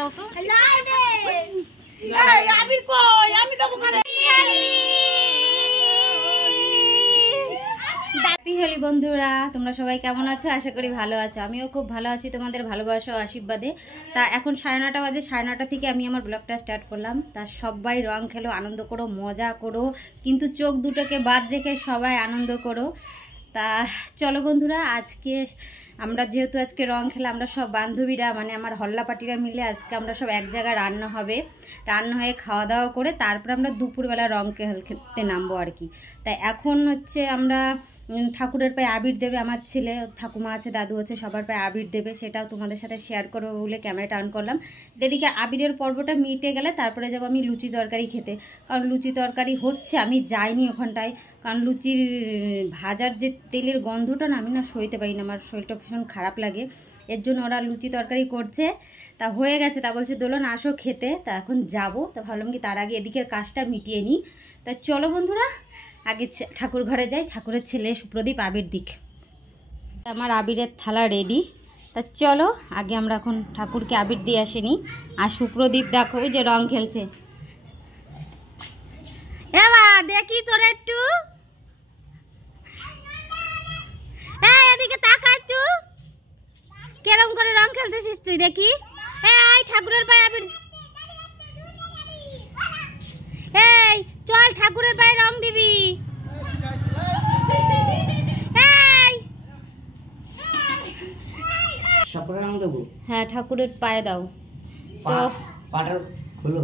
দাও তো। আবির কই? আমি তো হ্যাপি হোলি বন্ধুরা, তোমরা সবাই কেমন আছো? আশা করি ভালো আছো। আমিও খুব ভালো আছি তোমাদের ভালোবাসা ও আশীর্বাদে। তা এখন 9:30 বাজে, 9:30 থেকে আমি আমার ব্লগটা স্টার্ট করলাম। তা সবাই রং খেলো, আনন্দ করো, মজা করো, কিন্তু চোখ দুটোকে বাদ রেখে সবাই আনন্দ করো। তা চলো বন্ধুরা, আজকে আমরা যেহেতু আজকে রং খেলা, আমরা সব বান্ধবীরা মানে আমার হল্লা পার্টিরা মিলে আজকে আমরা সব এক জায়গায় রান্না হবে, রান্না হয়ে খাওয়া দাওয়া করে তারপর আমরা দুপুরবেলা রং খেলতে নামবো আর কি। তাই এখন হচ্ছে আমরা ঠাকুরের পায়ে আবির দেবে আমার ছেলে, ঠাকুমা আছে, দাদু আছে, সবার পায়ে আবির দেবে, সেটাও তোমাদের সাথে শেয়ার করবো বলে ক্যামেরাটা অন করলাম। এদিকে আবিরের পর্বটা মিটে গেলে তারপরে যাবো আমি লুচি তরকারি খেতে, কারণ লুচি তরকারি হচ্ছে, আমি যাইনি ওখানটায়, কারণ লুচির ভাজার যে তেলের গন্ধটা না আমি না সইতে পারি না, আমার শরীরটা ভীষণ খারাপ লাগে, এর জন্য ওরা লুচি তরকারি করছে। তা হয়ে গেছে, তা বলছে দোলন আসো খেতে, তা এখন যাবো। তা ভাবলাম কি তার আগে এদিকের কাজটা মিটিয়ে নিই। তা চলো বন্ধুরা, আগে ঠাকুর ঘরে যাই, ঠাকুরের ছেলে সুপ্রদীপ আবির দিক। আমার আবিরের থালা রেডি, তা চলো আগে আমরা এখন ঠাকুরকে আবির দিয়ে আসিনি। আর সুপ্রদীপ দেখো ওই যে রং খেলছে। এবার দেখি তোর একটু, এদিকে তাকা একটু, কেরম করে রং খেলতেছিস তুই দেখি। এই ঠাকুরের পায়ে আবির, এই চল ঠাকুরের পায়ে রং দিবি। ঠাকুরের রং দেবো? হ্যাঁ ঠাকুরের পায়ে দাও তো। পাটার খুলো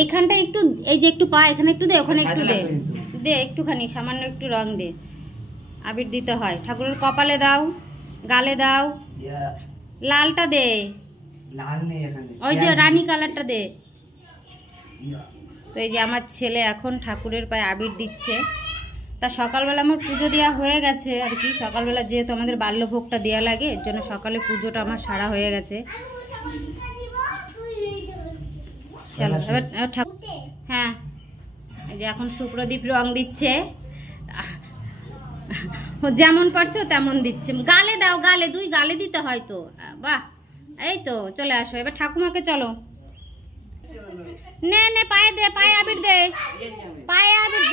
এইখানটা একটু, এই যে একটু পা এখানে একটু দে, ওখানে একটু দে, দে একটুখানি সামান্য একটু রং দে, আবির দিতে হয়। ঠাকুরের কপালে দাও, গালে দাও, লালটা দে, লাল নেই এখানে, ওই যে রানী কালারটা দে। তো এই যে আমার ছেলে এখন ঠাকুরের পায়ে আবির দিচ্ছে। তা সকালবেলা আমার পুজো দেওয়া হয়ে গেছে আর কি, সকালবেলা যেহেতু আমাদের বাল্যভোগটা দেওয়া লাগে এর জন্য সকালে পুজোটা আমার সারা হয়ে গেছে। চলো এবার ঠাকুর, হ্যাঁ এই যে এখন সুপ্রদীপ রং দিচ্ছে, যেমন পারছো তেমন দিচ্ছে। গালে দাও, গালে, দুই গালে দিতে হয় তো। বাহ, এই তো চলে আসো এবার ঠাকুমাকে, চলো নে নে পায়ে দে, পায়ে আবির দে, পায়ে আবির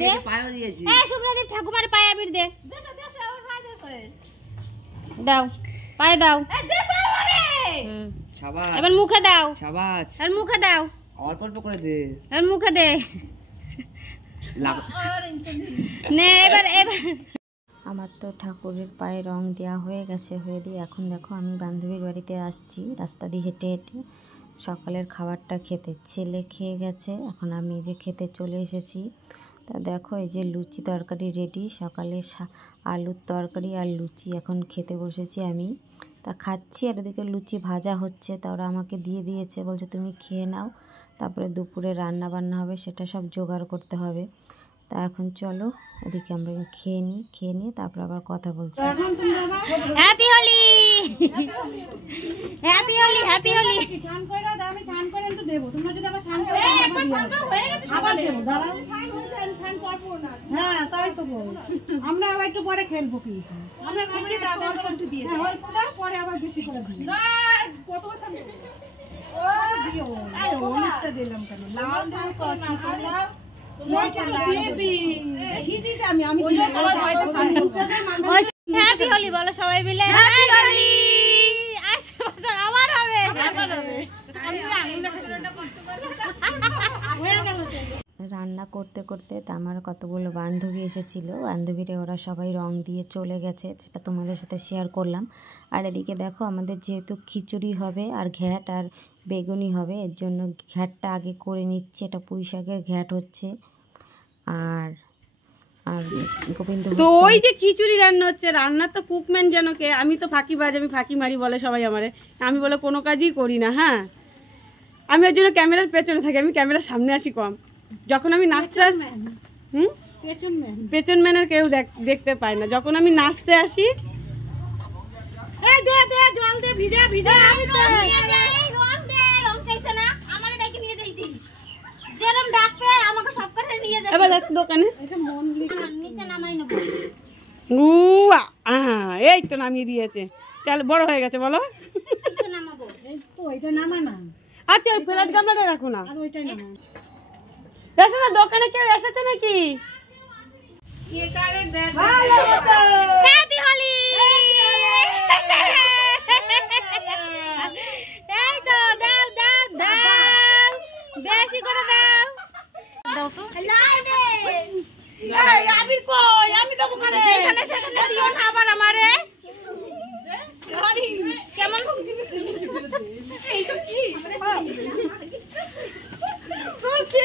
দে, পায়ও দিয়েছি। এই সুপ্রদীপ ঠাকুমার পায়ে আবির দে, দাও পায়ে দাও। শাবাশ, এবার মুখে দাও, শাবাশ, আর মুখে দাও, অল্প অল্প করে দে, আর মুখে দে, নে এবার এবার। আমার তো ঠাকুরের পায়ে রং দেওয়া হয়ে গেছে, হয়ে দিয়ে এখন দেখো আমি বান্ধবীর বাড়িতে আসছি রাস্তা দিয়ে হেঁটে হেঁটে সকালের খাবারটা খেতে। ছেলে খেয়ে গেছে, এখন আমি যে খেতে চলে এসেছি। তা দেখো এই যে লুচি তরকারি রেডি, সকালে আলুর তরকারি আর লুচি এখন খেতে বসেছি আমি। তা খাচ্ছি আর ওদিকে লুচি ভাজা হচ্ছে, তা ওরা আমাকে দিয়ে দিয়েছে, বলছে তুমি খেয়ে নাও, তারপরে দুপুরে রান্না বান্না হবে, সেটা সব জোগাড় করতে হবে। তা এখন চলো এদিকে আমরা খেয়ে নিই, খেয়ে নিয়ে তারপর আবার কথা বলছি। Happy Holi, happy Holi, happy Holi. চান করে দাও, আমি চান করে তো দেব, তোমরা যদি আবার চান করে একবার চান হয়ে গেছে সকালে, দাঁড়াও চান করব না। হ্যাঁ তাই তো বল, আমরা আবার একটু পরে খেলবো কি, আমরা খেলছি দাদা একটু দিয়ে দাও, পরে আবার বেশি করে দিই না। কত চান ও দিও, আরে অনেকটা দিলাম কেন, লাল দেব কষ্ট করলা হ্যাপি হোলি বলো সবাই মিলে, হ্যাপি হোলি। আসছে বছর আবার হবে। রান্না করতে করতে তা আমার কতগুলো বান্ধবী এসেছিল, বান্ধবীরা ওরা সবাই রং দিয়ে চলে গেছে, সেটা তোমাদের সাথে শেয়ার করলাম। আর এদিকে দেখো আমাদের যেহেতু খিচুড়ি হবে আর ঘ্যাট আর বেগুনি হবে, এর জন্য ঘ্যাটটা আগে করে নিচ্ছে, এটা পুঁই শাকের ঘ্যাট হচ্ছে। আর আর গোবিন্দ তো ওই যে খিচুড়ি রান্না হচ্ছে, রান্না তো কুকম্যান যেন কে, আমি তো ফাঁকিবাজ, আমি ফাঁকি মারি বলে সবাই আমারে, আমি বলে কোনো কাজই করি না। হ্যাঁ আমি ওই জন্য ক্যামেরার পেছনে থাকি, আমি ক্যামেরার সামনে আসি কম। যখন আমি নাচতে আসি, পেছন ম্যানের কেউ দেখতে পায় না, যখন আমি নাচতে আসি, এই দে দে জল দে, ভিজা ভিজা আমি তো রং দে, রং চাইছে না আমারে ডাকি নিয়ে যাইতি, যেরকম ডাক পে আমাকে সব করে নিয়ে যাবে। এবার দেখ দোকানে এটা মন নিচে নামাই নেব। এই তো নামিয়ে দিয়েছে, তাহলে বড় হয়ে গেছে বলো। কিসে নামাবো? এই তো এটা নামা না। আচ্ছা ওই প্লেট গামলাটা রাখো না। আর ওইটাই নামা। এসো না, দোকানে কেউ এসেছে নাকি? হ্যাপি হোলি। এই তো দাও দাও দাও, বেশি করে দাও দাও তো। এই আবির কই? আমি তো ওখানে। যেখানে সেখানে দিও না আবার আমারে। কেমন এইসব কি? তুলছি।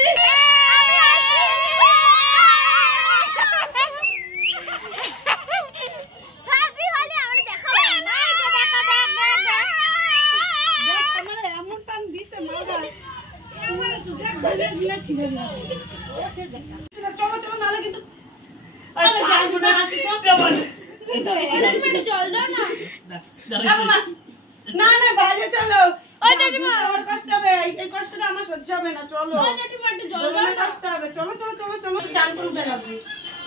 হ্যাপি হোলি। আমারে দেখাও না, দেখো দেখো দেখ আমারে এমন টান দিছে মাগা। আমারে তো দেখ ধরে দিলা ছিল না। চলো চলো নালে কিন্তু আরে যাবো না, আসি তো। জল দাও না। না না বাইরে চলো। ওই জেঠিমা ওর কষ্ট হবে, এই কষ্টটা আমার সহ্য হবে না। চলো ওই জেঠিমা একটু জল দাও দোলনে না। কষ্ট হবে। চলো চলো চলো চলো চান করে বেরাবো।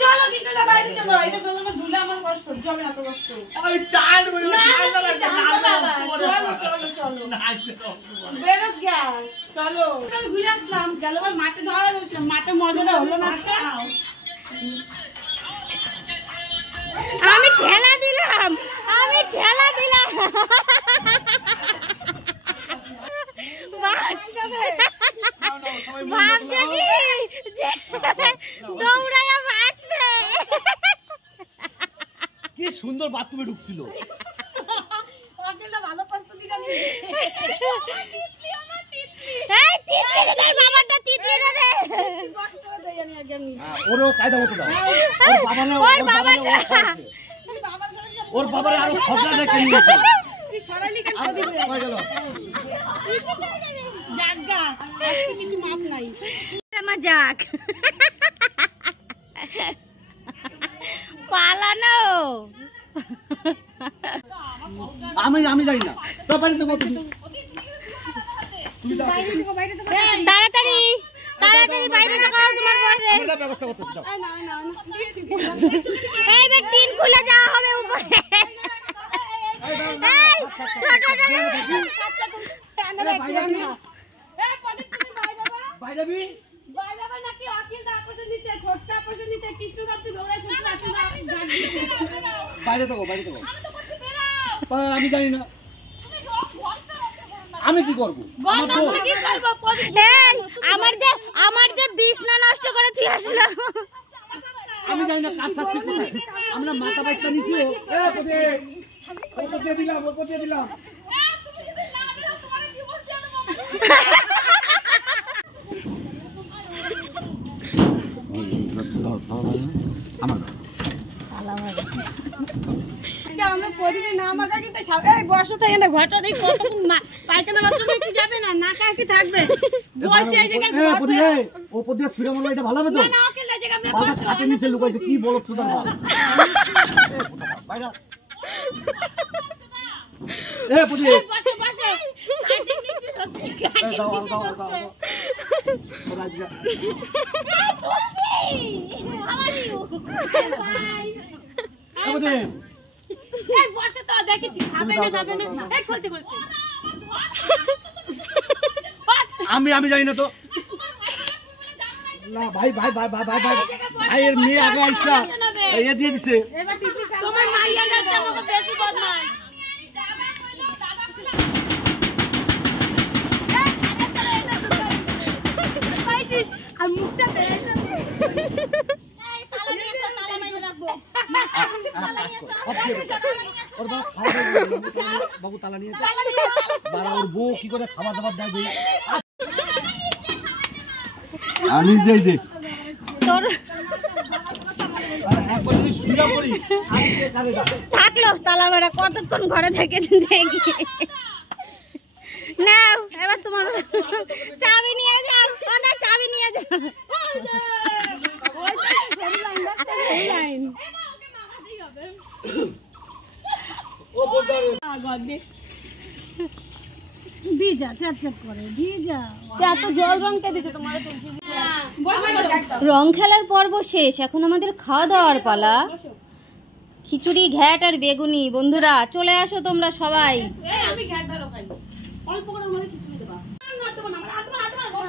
চলো কৃষ্ণটা বাইরে চলো, এটা দোলনে ধুলে আমার কষ্ট সহ্য হবে না, তো কষ্ট। ওই চাল বই না, না, না, চান তো বাবা। চলো চলো চলো বেরো গিয়া চলো। আমি ঘুরে আসলাম, গেল বার মাঠে ধরা দিলাম, মাঠে মজাটা হলো না আজকে। আমি ঠেলা দিলাম, আমি ঠেলা দিলাম। ভাবছে কি যে দৌড়াইয়া বাঁচবে। কি সুন্দর বাথরুমে ঢুকছিল। ওকেটা ভালো প্রস্তুতি নিয়ে এই তিতলি রে, তোর বাবাটা তিতলি রে দে। কষ্ট করে দেই আমি আগে আমি। ওরও কায়দা মতো দাও। ওর বাবাটা তুই বাবার সাথে যা ওর বাবার আরো খবর রেখে নিয়েছে। তুই সরাইলি কেন দিবে হয়ে গেল। জাগা আজকে কিছু মাপ নাই। মজাক পালানো। আমি জানি না। তো বাড়িতে কত বাইরে থেকে বাইরে থেকে তাড়াতাড়ি তাড়াতাড়ি বাইরে থেকে তোমার বসে। আমরা ব্যবস্থা করতেছি দাও। না না না এইবার টিন খুলে যাওয়া হবে উপরে। এই ছোট বাইরে বি নাকি অখিল তাপসে নিচে ছোট তাপসে নিচে কৃষ্ণ দাপ্তি দৌড়ায় শুনতে আসে না। বাইরে তো আমি জানি না। আমি কি করব? আমার তো আমার যে বিছনা নষ্ট করে তুই আসলো। আমি জানি না কাজ শাস্তি কোথায়। আমরা মাথা বাইকটা নিছি। এ পদে ওপর দিয়ে দিলাম। আমার আমরা পরিবে না আমাকে কিন্তু সরকার বসে থাকে না, ঘরটা দেই কতক্ষণ পায়খানা বাথরুমে কি যাবে না, না কাকে থাকবে বলছে এই জায়গায় ঘর পদে ওপর দিয়ে ছুঁড়ে মারলে এটা ভালো হবে তো? না ওকে এই জায়গায় আমরা বাবা কাটে নিচে লুকাইছে। কি বলো তো তার বাবা। বাইরে পদে বসে বসে দাও পদে এই বসে তো দেখেছি খাবে না যাবে না। এই খুলছে আমি জানি না তো। না ভাইয়ের মেয়ে আগে আইসা এ দিয়ে দিছে। তোমার মাইয়া যাচ্ছে আমাকে বেশি বদমাশ। আর মুখটা বেরেছে। ওর বাবু তালা নিয়ে ওর বউ কি করে খাবার দাবার দেয়। আমি যাই দেখ তোর একবার যদি শুয়ে পড়ি থাকলো তালা মারা কতক্ষণ ঘরে থেকে দেখি। নাও এবার তোমার চাবি নিয়ে যাও, চাবি নিয়ে যাও। ও বলদার ভিজা চাপ করে ভিজা এত জল রংটা দিতে তোমার তুলসী রং খেলার পর্ব শেষ, এখন আমাদের খাওয়া দাওয়ার পালা। খিচুড়ি, ঘ্যাট আর বেগুনি। বন্ধুরা চলে আসো তোমরা সবাই। আমি ঘ্যাট ভালো খাই।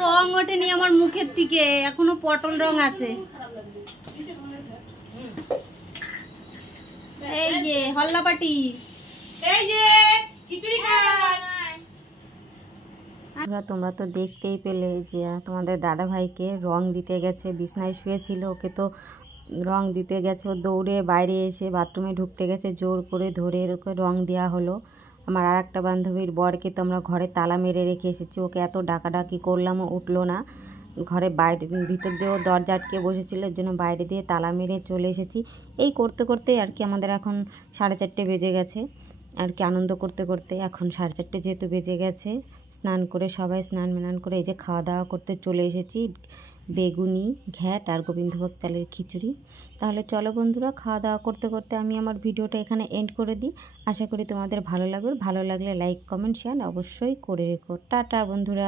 রং ওঠেনি আমার মুখের দিকে, এখনো পটল রং আছে। এই যে হল্লাপাটি, এই যে খিচুড়ি খান। তোমরা তো দেখতেই পেলে যে তোমাদের দাদা ভাইকে রং দিতে গেছে, বিছনায় শুয়েছিল, ওকে তো রং দিতে গেছে, ও দৌড়ে বাইরে এসে বাথরুমে ঢুকতে গেছে, জোর করে ধরে ওকে রং দেওয়া হলো। আমার আর একটা বান্ধবীর বরকে তো আমরা ঘরে তালা মেরে রেখে এসেছি, ওকে এত ডাকাডাকি করলামও উঠলো না। ঘরে বাইরে ভিতর দিয়েও দরজা আটকে বসেছিল, এর জন্য বাইরে দিয়ে তালা মেরে চলে এসেছি। এই করতে করতে আর কি আমাদের এখন 4:30 বেজে গেছে আর কি, আনন্দ করতে করতে এখন 4:30 যেহেতু বেজে গেছে। স্নান করে সবাই স্নান করে এই যে খাওয়া দাওয়া করতে চলে এসেছি। বেগুনি, ঘ্যাট আর গোবিন্দভোগ চালের খিচুড়ি। তাহলে চলো বন্ধুরা, খাওয়া দাওয়া করতে করতে আমি আমার ভিডিওটা এখানে এন্ড করে দিই। আশা করি তোমাদের ভালো লাগবে, ভালো লাগলে লাইক কমেন্ট শেয়ার অবশ্যই করে রেখো। টাটা বন্ধুরা।